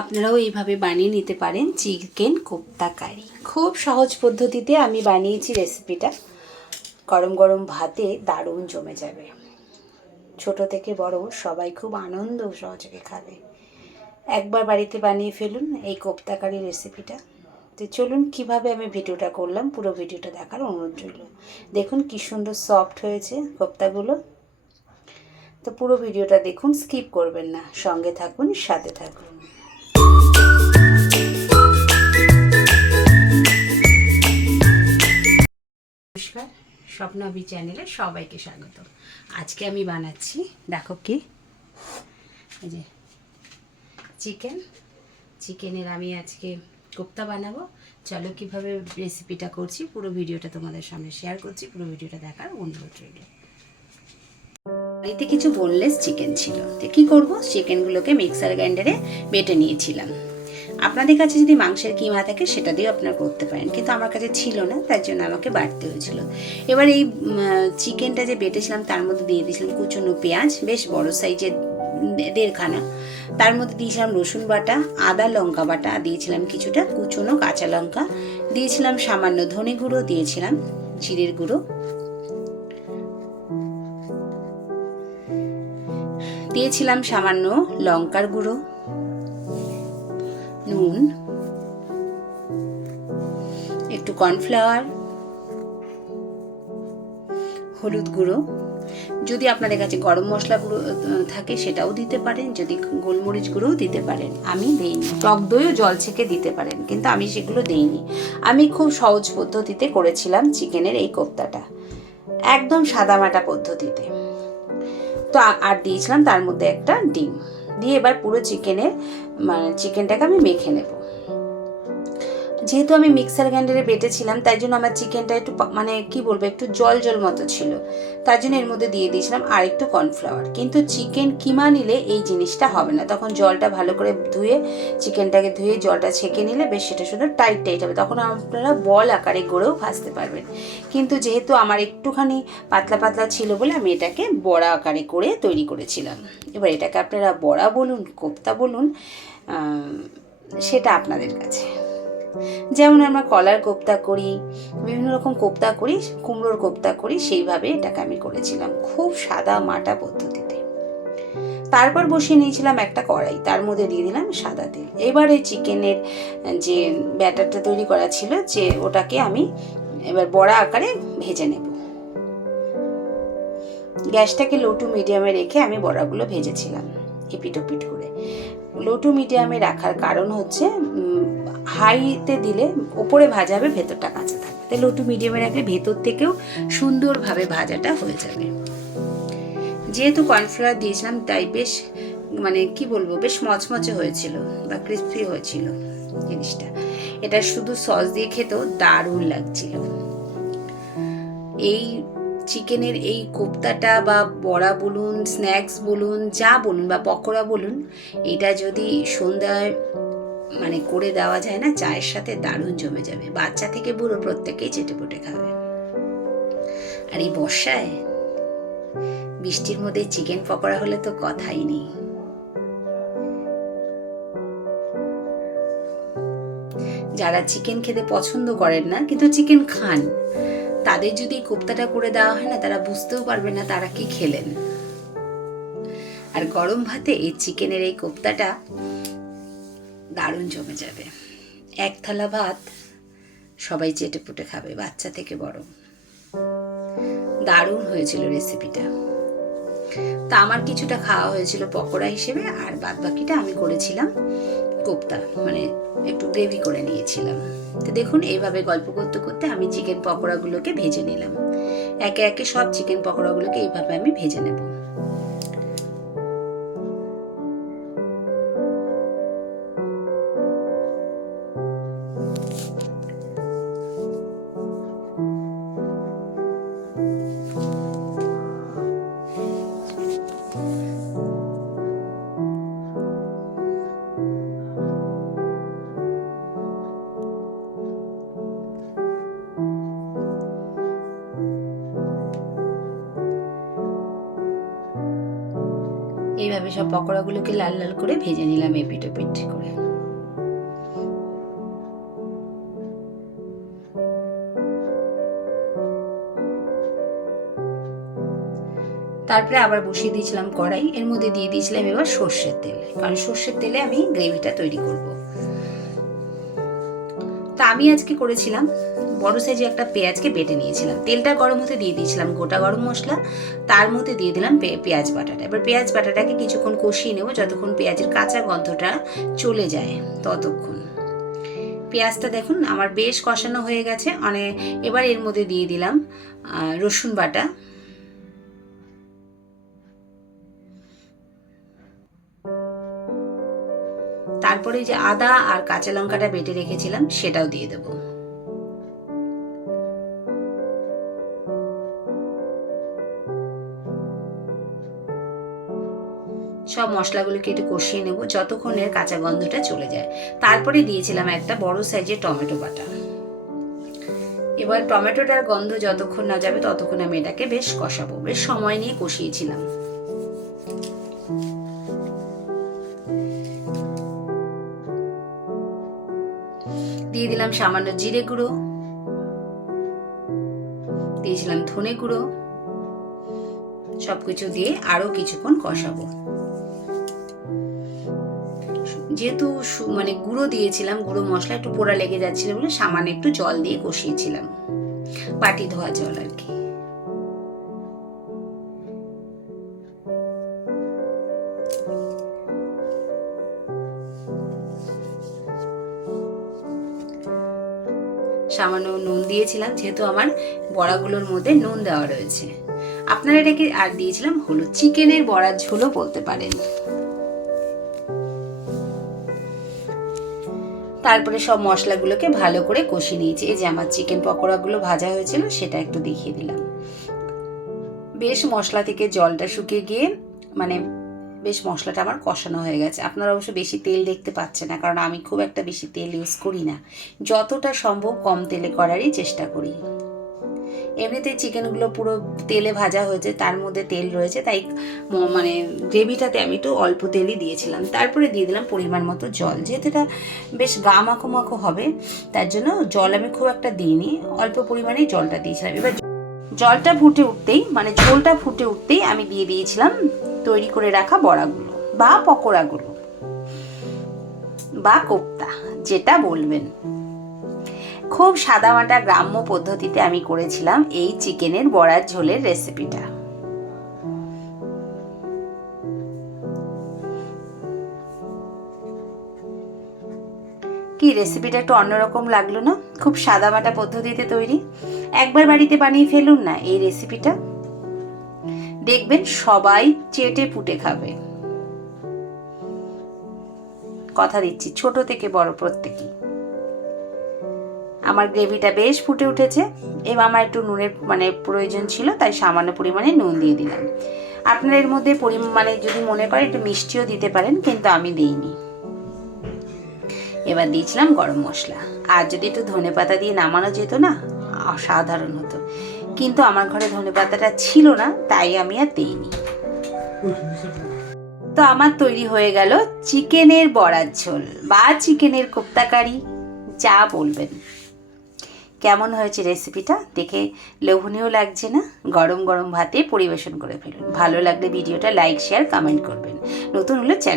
আপনারাও এইভাবে বানিয়ে নিতে পারেন চিকেন কোপ্তা কারি। খুব সহজ পদ্ধতিতে আমি বানিয়েছি রেসিপিটা। গরম গরম ভাতে দারুণ জমে যাবে। ছোট থেকে বড় সবাই খুব আনন্দ সহযোগে খাবে। একবার বাড়িতে বানিয়ে ফেলুন এই কোপ্তা কারি রেসিপিটা। তো চলুন কিভাবে আমি ভিডিওটা করলাম, পুরো ভিডিওটা দেখার অনুরোধ রইল। দেখুন কি সুন্দর সফট হয়েছে কোপ্তাগুলো। তো পুরো ভিডিওটা দেখুন, স্কিপ করবেন না, সঙ্গে থাকুন, সাথে থাকুন। নমস্কার, স্বপ্নাবি চ্যানেলে সবাইকে স্বাগত। আজকে আমি বানাচ্ছি, দেখো কি, এই যে চিকেনের আমি আজকে কোপ্তা বানাবো। চলো কিভাবে রেসিপিটা করছি পুরো ভিডিওটা তোমাদের সামনে শেয়ার করছি, পুরো ভিডিওটা দেখার অনুরোধ রইল। বাড়িতে কিছু বোনলেস চিকেন ছিল, তো কী করবো, চিকেনগুলোকে মিক্সার গ্রাইন্ডারে বেটে নিয়েছিলাম। আপনাদের কাছে যদি মাংসের কিমা থাকে সেটা দিয়েও আপনারা করতে পারেন, কিন্তু আমার কাছে ছিল না, তার জন্য আমাকে বাটতে হয়েছিল। এবার এই চিকেনটা যে বেটেছিলাম তার মধ্যে দিয়ে দিয়েছিলাম কুচনো পেঁয়াজ, বেশ বড় সাইজের 1.5 খানা। তার মধ্যে দিয়েছিলাম রসুন বাটা, আদা লঙ্কা বাটা, দিয়েছিলাম কিছুটা কুচনো কাঁচা লঙ্কা, দিয়েছিলাম সামান্য ধনে গুঁড়ো, দিয়েছিলাম জিরের গুঁড়ো, দিয়েছিলাম সামান্য লঙ্কার গুঁড়ো, নুন, একটু কর্নফ্লাওয়ার, হলুদ গুঁড়ো। যদি আপনাদের কাছে গরম মশলা গুঁড়ো থাকে সেটাও দিতে পারেন, যদি গোলমরিচ গুঁড়োও দিতে পারেন। আমি দেইনি। টক দইও জল ছেঁকে দিতে পারেন, কিন্তু আমি সেগুলো দেইনি। আমি খুব সহজ পদ্ধতিতে করেছিলাম চিকেনের এই কোপ্তাটা, একদম সাদামাটা পদ্ধতিতে। তো আর দিয়েছিলাম তার মধ্যে একটা ডিম দিয়ে। এবার পুরো চিকেনটাকে আমি মেখে নেব। যেহেতু আমি মিক্সার গ্রাইন্ডারে বেটেছিলাম, তাই জন্য আমার চিকেনটা একটু কি বলবো, একটু জল জল মতো ছিল। তার জন্য এর মধ্যে দিয়ে দিয়েছিলাম আর একটু কর্নফ্লাওয়ার। কিন্তু চিকেন কিমা নিলে এই জিনিসটা হবে না, তখন জলটা ভালো করে ধুয়ে, চিকেনটাকে ধুয়ে জলটা ছেঁকে নিলে বেশ সেটা শুধু টাইট টাইট হবে, তখন আপনারা বল আকারে গড়েও ভাজতে পারবেন। কিন্তু যেহেতু আমার একটুখানি পাতলা পাতলা ছিল বলে আমি এটাকে বড়া আকারে করে তৈরি করেছিলাম। এবার এটাকে আপনারা বড়া বলুন, কোপ্তা বলুন, সেটা আপনাদের কাছে। যেমন আমরা কলার কোপ্তা করি, বিভিন্ন রকম কোপ্তা করি, কুমড়োর কোপ্তা করি, সেইভাবে এটাকে আমি করেছিলাম খুব সাদা মাটা পদ্ধতিতে। তারপর বসিয়ে নিয়েছিলাম একটা কড়াই, তার মধ্যে দিয়ে দিলাম সাদা তেল। এবার এই চিকেনের যে ব্যাটারটা তৈরি করা ছিল, যে ওটাকে আমি এবার বড়া আকারে ভেজে নেব। গ্যাসটাকে লো টু মিডিয়ামে রেখে আমি বড়াগুলো ভেজেছিলাম এপিট ওপিট করে। লো টু মিডিয়ামে রাখার কারণ হচ্ছে হাইতে দিলে ওপরে ভাজা হবে, ভেতরটা কাঁচা থাকবে। তাই লো টু মিডিয়ামে রাখলে ভেতর থেকেও সুন্দরভাবে ভাজাটা হয়ে যাবে। যেহেতু কর্নফ্লাওয়ার দিয়েছিলাম তাই বেশ কি বলবো, বেশ মচমচে হয়েছিল বা ক্রিস্পি হয়েছিল জিনিসটা। এটা শুধু সস দিয়ে খেতেও দারুণ লাগছিল। এই চিকেনের এই কোপ্তাটা বা বড়া বলুন, স্ন্যাক্স বলুন, যা বলুন, বা পকোড়া বলুন, এটা যদি সন্ধ্যায় করে দেওয়া যায় না, চায়ের সাথে দারুণ জমে যাবে। বাচ্চা থেকে বুড়ো প্রত্যেকেই চেটেপুটে খাবে। আর এই বর্ষায় বৃষ্টির মধ্যে চিকেন পকোড়া হলে তো কথাই নেই। যারা চিকেন খেতে পছন্দ করেন না কিন্তু চিকেন খান, তাদের যদি কোপ্তাটা করে দেওয়া হয় না, তারা বুঝতেও পারবে না তারা কি খেলেন। আর গরম ভাতে এই চিকেনের এই কোপ্তাটা দারুণ জমে যাবে। এক থালা ভাত সবাই চেটেপুটে খাবে, বাচ্চা থেকে বড়। দারুণ হয়েছিল রেসিপিটা। তা আমার কিছুটা খাওয়া হয়েছিল পকোড়া হিসেবে, আর বাদ বাকিটা আমি করেছিলাম কোপ্তা, একটু গ্রেভি করে নিয়েছিলাম। তো দেখুন, এইভাবে গল্প করতে করতে আমি চিকেন পকোড়াগুলোকে ভেজে নিলাম। একে একে সব চিকেন পকোড়াগুলোকে এইভাবে আমি ভেজে নেব। এইভাবে সব পকোড়াগুলোকে লাল লাল করে ভেজে নিলাম এপিট ওপিট করে। তারপরে আবার বসিয়ে দিয়েছিলাম কড়াই, এর মধ্যে দিয়ে দিয়েছিলাম এবার সর্ষের তেল, কারণ সর্ষের তেলে আমি গ্রেভিটা তৈরি করব। তা আমি আজকে করেছিলাম বড় সাইজে একটা পেঁয়াজকে বেটে নিয়েছিলাম, তেলটা গরম হতে দিয়ে দিয়েছিলাম গোটা গরম মশলা, তার মধ্যে দিয়ে দিলাম পেঁয়াজ বাটাটা। এবার পেঁয়াজ বাটাটাকে কিছুক্ষণ কষিয়ে নেব, যতক্ষণ পেঁয়াজের কাঁচা গন্ধটা চলে যায় ততক্ষণ। পেঁয়াজটা দেখুন আমার বেশ কষানো হয়ে গেছে। এবার এর মধ্যে দিয়ে দিলাম রসুন বাটা, তারপরে যে আদা আর কাঁচা লঙ্কাটা বেটে রেখেছিলাম সেটাও দিয়ে দেবো। সব মশলাগুলোকে একটু কষিয়ে নেব যতক্ষণ এর কাঁচা গন্ধটা চলে যায়। তারপরে দিয়েছিলাম একটা বড় সাইজের টমেটো বাটা। এবার টমেটোটার গন্ধ যতক্ষণ না যাবে ততক্ষণ আমি এটাকে বেশ কষাবো, বেশ সময় নিয়ে কষিয়েছিলাম। দিয়ে দিলাম সামান্য জিরে গুঁড়ো, দিয়েছিলাম ধনে গুঁড়ো, সবকিছু দিয়ে আরো কিছুক্ষণ কষাবো। যেহেতু মানে গুঁড়ো দিয়েছিলাম, গুঁড়ো মশলা একটু পোড়া লেগে যাচ্ছিল বলে সামান্য একটু জল দিয়ে কষিয়েছিলাম, বাটি ধোয়া জল আর কি। সামান্য নুন দিয়েছিলাম, যেহেতু আমার বড়াগুলোর মধ্যে নুন দেওয়া রয়েছে। আপনারা এটাকে আর দিয়েছিলাম হলুদ, চিকেনের বড়ার ঝোলও বলতে পারেন। তারপরে সব মশলাগুলোকে ভালো করে কষিয়ে নিয়েছি। এই যে আমার চিকেন পকোড়াগুলো ভাজা হয়েছিল সেটা একটু দেখিয়ে দিলাম। বেশ মশলা থেকে জলটা শুকিয়ে গিয়ে মানে বেশ মশলাটা আমার কষানো হয়ে গেছে। আপনারা অবশ্য বেশি তেল দেখতে পাচ্ছেন না, কারণ আমি খুব একটা বেশি তেল ইউজ করি না, যতটা সম্ভব কম তেলে করারই চেষ্টা করি। এমনিতে চিকেনগুলো পুরো তেলে ভাজা হয়েছে, তার মধ্যে তেল রয়েছে, তাই মানে গ্রেভিটাতে আমি একটু অল্প তেলই দিয়েছিলাম। তারপরে দিয়ে দিলাম পরিমাণ মতো জল, যেহেতু এটা বেশ গা মাখো মাখো হবে তার জন্য জল আমি খুব একটা দিইনি, অল্প পরিমাণেই জলটা দিয়েছিলাম। এবার জলটা ফুটে উঠতেই মানে ঝোলটা ফুটে উঠতেই আমি দিয়ে দিয়েছিলাম তৈরি করে রাখা বড়াগুলো বা পকোড়াগুলো বা কোপ্তা, যেটা বলবেন। খুব সাদামাটা গ্রাম্য পদ্ধতিতে আমি করেছিলাম এই চিকেনের বড়ার ঝোলের রেসিপিটা। কি রেসিপিটা একটু অন্যরকম লাগলো না? খুব সাদামাটা পদ্ধতিতে তৈরি। একবার বাড়িতে বানিয়ে ফেলুন না এই রেসিপিটা, দেখবেন সবাই চেটে পুটে খাবে। কথা দিচ্ছি, ছোট থেকে বড় প্রত্যেকেই। আমার গ্রেভিটা বেশ ফুটে উঠেছে, এবার আমার একটু নুনের মানে প্রয়োজন ছিল, তাই সামান্য পরিমাণে নুন দিয়ে দিলাম। আপনারা এর মধ্যে মানে যদি মনে করেন একটু মিষ্টিও দিতে পারেন, কিন্তু আমি দিইনি। এবার দিয়েছিলাম গরম মশলা, আর যদি একটু ধনেপাতা দিয়ে নামানো যেত না, অসাধারণ হতো, কিন্তু আমার ঘরে ধনেপাতাটা ছিল না, তাই আমি আর দিইনি। তো আমার তৈরি হয়ে গেল চিকেনের বড়ার ঝোল বা চিকেনের কোপ্তা কারি, যা বলবেন। কেমন হয়েছে রেসিপিটা? দেখে লোভনীয় লাগছে না? গরম গরম ভাতে পরিবেশন করে ফেলুন। ভালো লাগলে ভিডিওটা লাইক, শেয়ার, কমেন্ট করবেন। নতুন হলে চ্যানেল